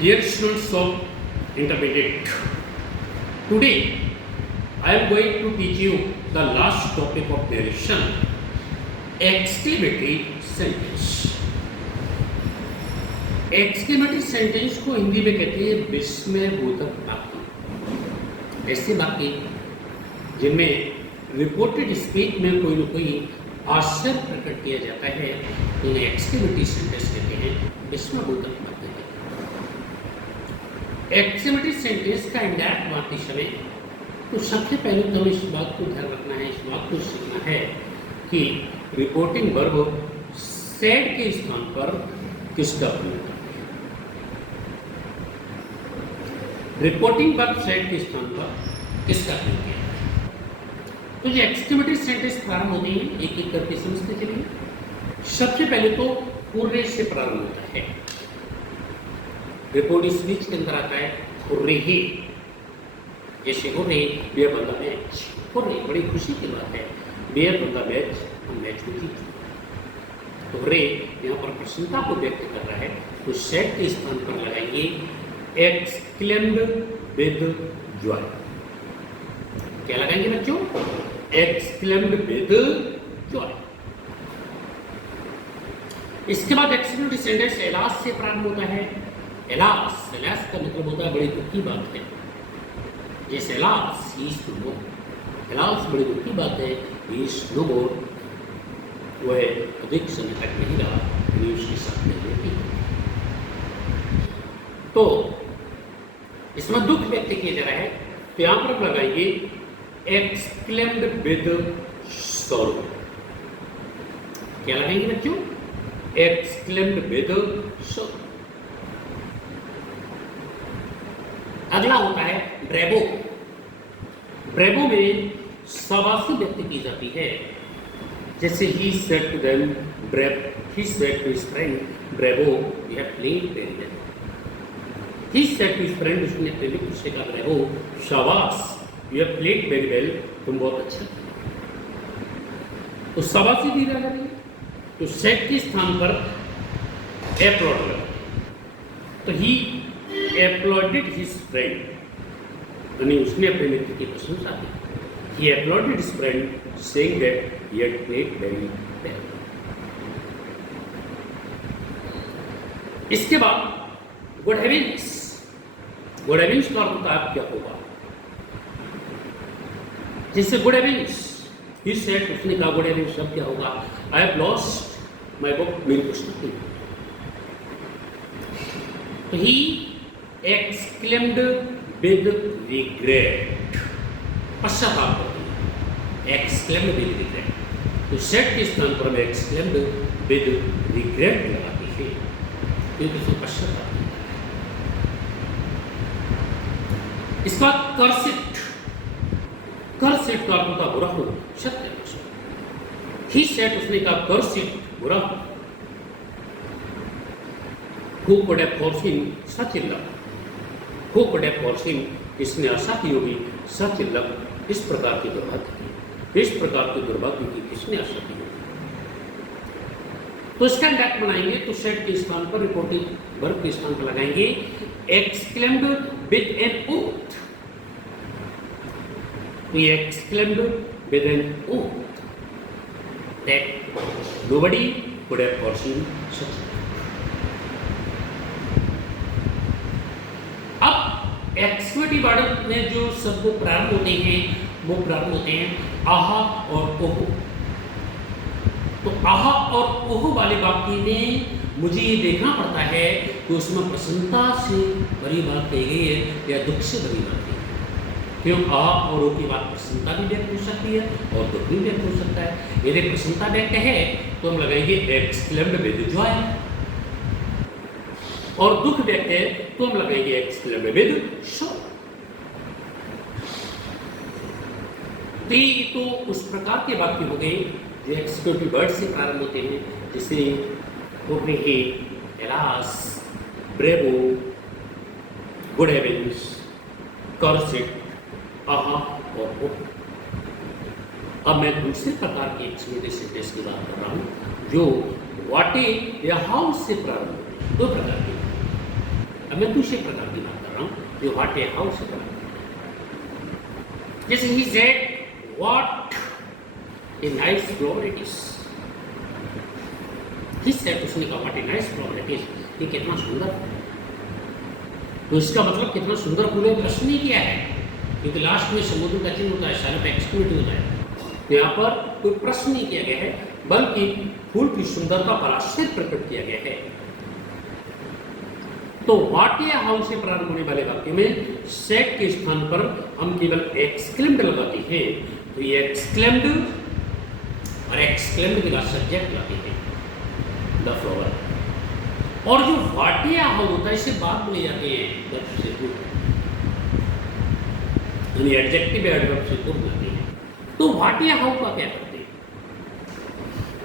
Dear students of intermediate, today I am going to teach you the last topic of narration, exclamatory sentence. Exclamatory sentence को हिंदी में कहते हैं विस्मयबोधक वाक्य। ऐसे वाक्य जिनमें रिपोर्टेड स्पीच में कोई न कोई आश्चर्य प्रकट किया जाता है, उन्हें एक्सक्लेमेटरी सेंटेंस कहते हैं, विस्मयबोधक वाक्य। एक्सक्लेमेटरी सेंटेंस का इंडायरेक्ट मानते समय तो सबसे पहले तो इस बात को ध्यान रखना है, इस बात को सीखना है कि रिपोर्टिंग वर्ब सेड के स्थान पर किसका प्रयोग करते हैं। रिपोर्टिंग वर्ब सेड के स्थान पर किसका प्रयोग किया जाता है। तो ये एक्सक्लेमेटरी सेंटेंस प्रारंभ होते हैं, एक एक करके समझते चलिए। सबसे पहले तो हुर्रे से प्रारंभ होता है। रिपोर्ट स्पीच के अंदर आता है हुर्रे ही, जैसे हुर्रे बियर बंदा मैच, हुर्रे बड़ी खुशी की बात है, बियर बंदा मैच, हम मैच को जीत। तो हुर्रे यहाँ पर प्रसन्नता को व्यक्त कर रहा है, तो सेड के स्थान पर लगाएंगे एक्सक्लेम्ड विद जॉय। क्या लगाएंगे बच्चों? Exclaimed with Joy. इसके बाद एक्सक्लेमेटरी सेंटेंस एलास से प्रारंभ होता है। एलास, एलास का मतलब होता है बड़ी दुख की बात है। जैसे alas he is no more, alas बड़ी दुख की बात है, ही इज नो मोर, वह अधिक समय तक नहीं रहा, नहीं उसके साथ नहीं रहती। तो इसमें दुख व्यक्त किया जा रहा है, तो यहां पर लगाएंगे एक्सक्लेम्ड विद सॉरो। क्या लगाएंगे बच्चों? Exclaimed with sorrow. अगला होता है ब्रेवो। ब्रेवो में शाबाशी व्यक्त की जाती है। जैसे he said to them brave, he said to his friend bravo, you have played very well. He said to his friend, उसने अपने मित्र से कहा ब्रेवो, शाबाश, you have played very well, तुम बहुत अच्छा खेले। तो शाबाशी दी जा रही है, तो सेड के स्थान पर एप्लॉड लगा। तो ही applauded his friend, यानी उसने अपने मित्र की प्रशंसा की। He applauded his friend, saying that he had played very well. इसके बाद गुड हेवेंस। गुड हेवेंस का अर्थ होता है क्या होगा। जैसे गुड हेवेंस, he said, उसने कहा गुड हेवेंस शब्द क्या होगा। I have lost my book, मेरी पुस्तक नहीं। तो he exclaimed with regret, पश्चाताप करते हैं, exclaimed with regret। तो सेड के स्थान पर हम exclaimed with regret लगाते हैं, क्योंकि उसमें पश्चाताप नहीं है। इसके बाद कर्सिट। कर्सिट का अर्थ होता बुरा हो, सत्य हो। ही सेड, उसने कहा कर्सिट, बुरा हो। Who could have foreseen such a luck? Who could have foreseen, इसने आशा की होगी, such a luck, इस प्रकार की दुर्भाग्य की, इस प्रकार की दुर्भाग्य की किसने आशा की होगी। तो इसका इंडेक्ट बनाएंगे, तो सेड के स्थान पर रिपोर्टिंग वर्ब के स्थान पर लगाएंगे एक्सक्लेम्ड विद एन ओथ। तो ये exclaimed with N oath that nobody could have foreseen such. Exclamatory word में जो शब्द प्रारंभ होते हैं वो प्रारंभ होते हैं आहा और ओहो। तो आहा और ओहो वाले वाक्य में मुझे ये देखना पड़ता है कि उसमें प्रसन्नता से भरी बात कही गई है या दुख से भरी बात कही गई है। क्यों? आहा और ओहो की बात प्रसन्नता भी व्यक्त हो सकती है और दुख भी व्यक्त हो सकता है। यदि प्रसन्नता व्यक्त है तो हम लगाएंगे एक्सक्लेम्ड विद जॉय, और दुख व्यक्त है तो हम लगाएंगे एक्सक्लेम्ड विद सॉरो। तो उस प्रकार के वाक्य हो गए जो एक्सक्लेमेटरी वर्ड से प्रारंभ होते हैं, जैसे hurray, alas, bravo, good heavens, curse it, aha और ओहो। अब मैं दूसरे प्रकार के एक्सक्लेमेटरी सेंटेंस की बात कर रहा हूं जो व्हाट या हाउ से प्रारंभ होते हैं। दो प्रकार के। अब मैं दूसरे प्रकार की बात कर रहा हूँ जो व्हाट या हाउ से प्रारंभ होता है। जैसे he said what a nice flower it is. He said, उसने कहा what a nice flower it is, ये कितना सुंदर है। तो इसका मतलब कितना सुंदर फूल है प्रश्न नहीं किया है, क्योंकि लास्ट में समुद्र का चिन्ह होता है, सारे पे एक्सक्लूसिव होता है। तो यहाँ पर कोई प्रश्न नहीं किया गया है, बल्कि फूल की सुंदरता पर आश्चर्य प्रकट किया गया है। तो व्हाट या हाउ से प्रारंभ होने वाले वाक्य में सेड के स्थान पर हम केवल एक्सक्लेम्ड लगाते हैं। तो ये एक्सक्लेम्ड और एक्सक्लेम्ड के बाद सब्जेक्ट लाते हैं द फ्लावर। और जो व्हाट या हाउ होता है इसे बाद में ले जाते हैं वर्ब से पूर्व, यानी एडजेक्टिव या एडवर्ब से पूर्व लाते हैं। तो व्हाट या हाउ का क्या करते हैं?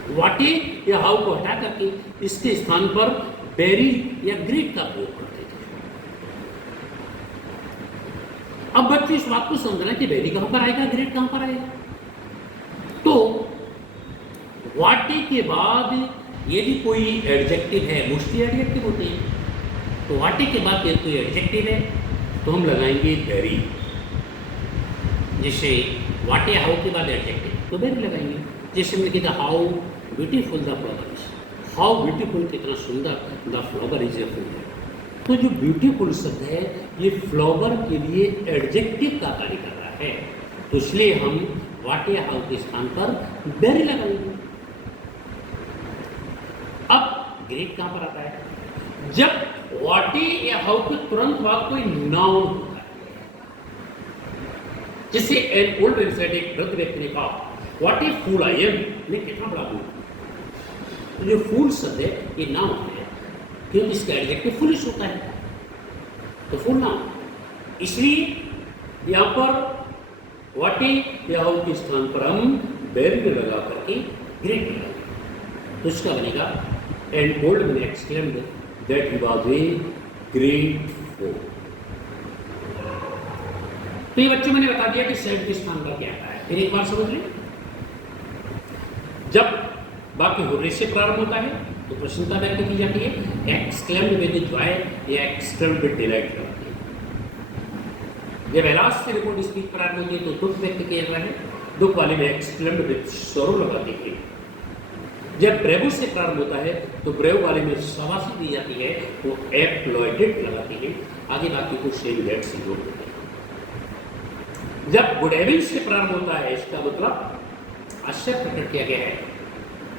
व्हाट या हाउ को हटा करके इसके स्थान पर वेरी या ग्रेट का प्रयोग करते थे। अब बच्चे इस बात को समझना कि वेरी कहां पर आएगा, ग्रेट कहां पर आएगा। तो व्हाट के बाद यदि कोई एडजेक्टिव है, मोस्टली एडजेक्टिव होते हैं, तो व्हाट के बाद यदि कोई एडजेक्टिव है तो हम लगाएंगे वेरी। जैसे व्हाट या हाउ के बाद एडजेक्टिव तो वेरी लगाएंगे। जैसे मैंने कहा how beautiful the flower is, how beautiful, कितना सुंदर द फ्लावर इज ए फूल। तो जो ब्यूटीफुल शब्द है ये फ्लावर के लिए एडजेक्टिव का कार्य कर रहा है, तो इसलिए हम व्हाट या हाउ के स्थान पर वेरी लगाएंगे। अब ग्रेट कहां पर आता है? जब व्हाट या हाउ के तुरंत बाद कोई नाउन होता है। जैसे एन ओल्ड मैन सेड, एक वृद्ध व्यक्ति ने कहा what A fool I am, मैं कितना बड़ा फूल। तो जो फूल शब्द है ये नाउन है, क्योंकि इसका एडजेक्टिव फूलिश होता है, तो फूल नाउन। इसलिए यहां पर व्हाट या हाउ के स्थान पर हम वेरी लगा करके ग्रेट लगाएंगे। तो इसका बनेगा and old man exclaimed that he was a great fool। तो ये बच्चों मैंने बता दिया कि सेड के स्थान पर क्या आता है। फिर एक बार समझ लें, जब वाक्य होने से प्रारंभ होता है तो प्रसन्नता व्यक्त की जाती है, एक्सक्लेम्ड विद जॉय या एक्सक्लेम्ड विद डिलाइट लगाते हैं। जब एलास से रिपोर्ट स्पीच प्रारंभ होती है तो दुख व्यक्त किया जाता है, दुख वाले में एक्सक्लेम्ड विद सॉरो लगाते हैं। जब ब्रेवो से प्रारंभ होता है तो ब्रेव वाले में शाबाशी दी जाती है, वो एप्लॉयडेड लगाती है, आगे बाकी को सेम दैट से जोड़ देते हैं। जब गुड इवनिंग से प्रारंभ होता है इसका मतलब आश्चर्य प्रकट किया गया है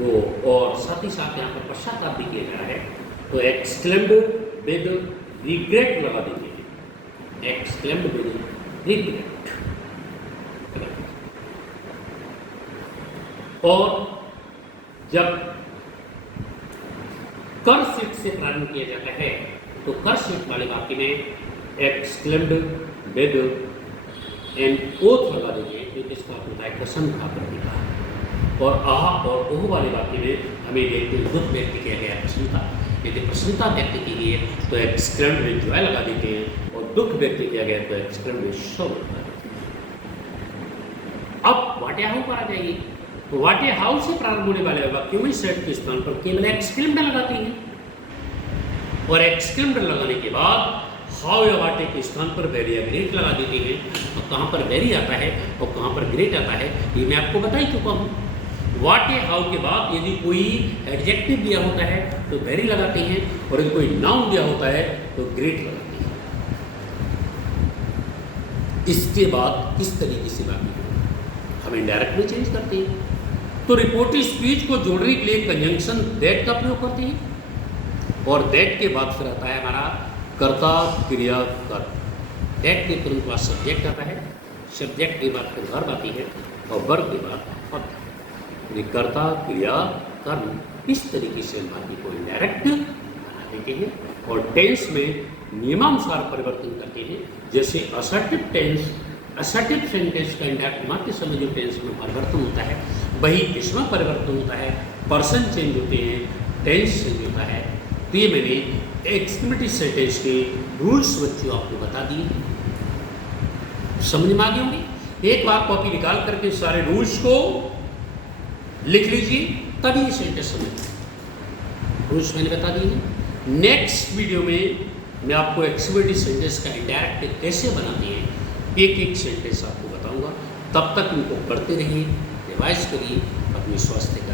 वो, और साथ ही साथ यहाँ पर पश्चाताप भी किया जा रहा है, तो एक्सक्लेम्ड विद रिग्रेट लगा देते हैं। Exclaimed with regret. और जब कर्सिव से प्रारंभ किया जाता है तो कर्सिव वाले वाक्य में एक्सक्लेम्ड विद एन ओथ लगा देंगे, क्योंकि इसका होता है कसम खा कर दिखा। और आह और ओह वाले वाक्य में हमें देखते दुख व्यक्त किया गया, प्रसन्नता, यदि प्रसन्नता व्यक्त की गई है तो एक्सक्लेम्ड विद जॉय लगा देते हैं, और दुख व्यक्त किया गया तो एक्सक्लेम्ड विद सॉरो लगा देते हैं। अब व्हाट या हाउ पर आ जाइए। तो व्हाट या हाउ से प्रारंभ होने वाले वाक्यों में सेड के स्थान पर केवल एक्सक्लेम्ड लगाते हैं, और एक्सक्लेम्ड लगाने के बाद हाउ या व्हाट के स्थान पर वेरी या ग्रेट लगा देते हैं। और कहाँ पर वेरी आता है और कहाँ पर ग्रेट आता है ये मैं आपको बता ही चुका हूँ। व्हाट या हाउ के बाद यदि कोई एडजेक्टिव दिया होता है तो वेरी लगाते हैं, और यदि कोई नाउन दिया होता है तो ग्रेट लगाते हैं। इसके बाद किस तरीके से बाकी हम इनडायरेक्ट में चेंज करते हैं। तो रिपोर्टिव स्पीच को जोड़ने के लिए कंजंक्शन दैट का प्रयोग करते हैं, और दैट के बाद फिर आता है हमारा कर्ता क्रिया कर्म। दैट के तुरंत बाद सब्जेक्ट आता है, सब्जेक्ट के बाद फिर वर्ब आती है, और वर्ब के बाद ऑब्जेक्ट। कर्ता क्रिया कर्म इस तरीके से हम बाकी को इनडायरेक्ट बना देते हैं, और टेंस में नियमानुसार परिवर्तन करते हैं। जैसे असर्टिव टेंस, असर्टिव सेंटेंस का इंडायरेक्ट वाक्य समय जो टेंस में परिवर्तन होता है वही इसमें परिवर्तन होता है, पर्सन चेंज होते हैं, टेंस चेंज होता है। तो ये मैंने एक्सक्लेमेटरी सेंटेंस के रूल्स बच्चों आपको बता दिए, समझ में आ गए होंगे। एक बार कॉपी निकाल करके सारे रूल्स को लिख लीजिए, तभी ये सेंटेंस समझ। रूल्स मैंने बता दिए। नेक्स्ट वीडियो में मैं आपको एक्सप्लेनेटरी सेंटेंस का इंडायरेक्ट कैसे बनाते हैं एक एक सेंटेंस आपको बताऊंगा। तब तक इनको पढ़ते रहिए, रिवाइज करिए, अपने स्वास्थ्य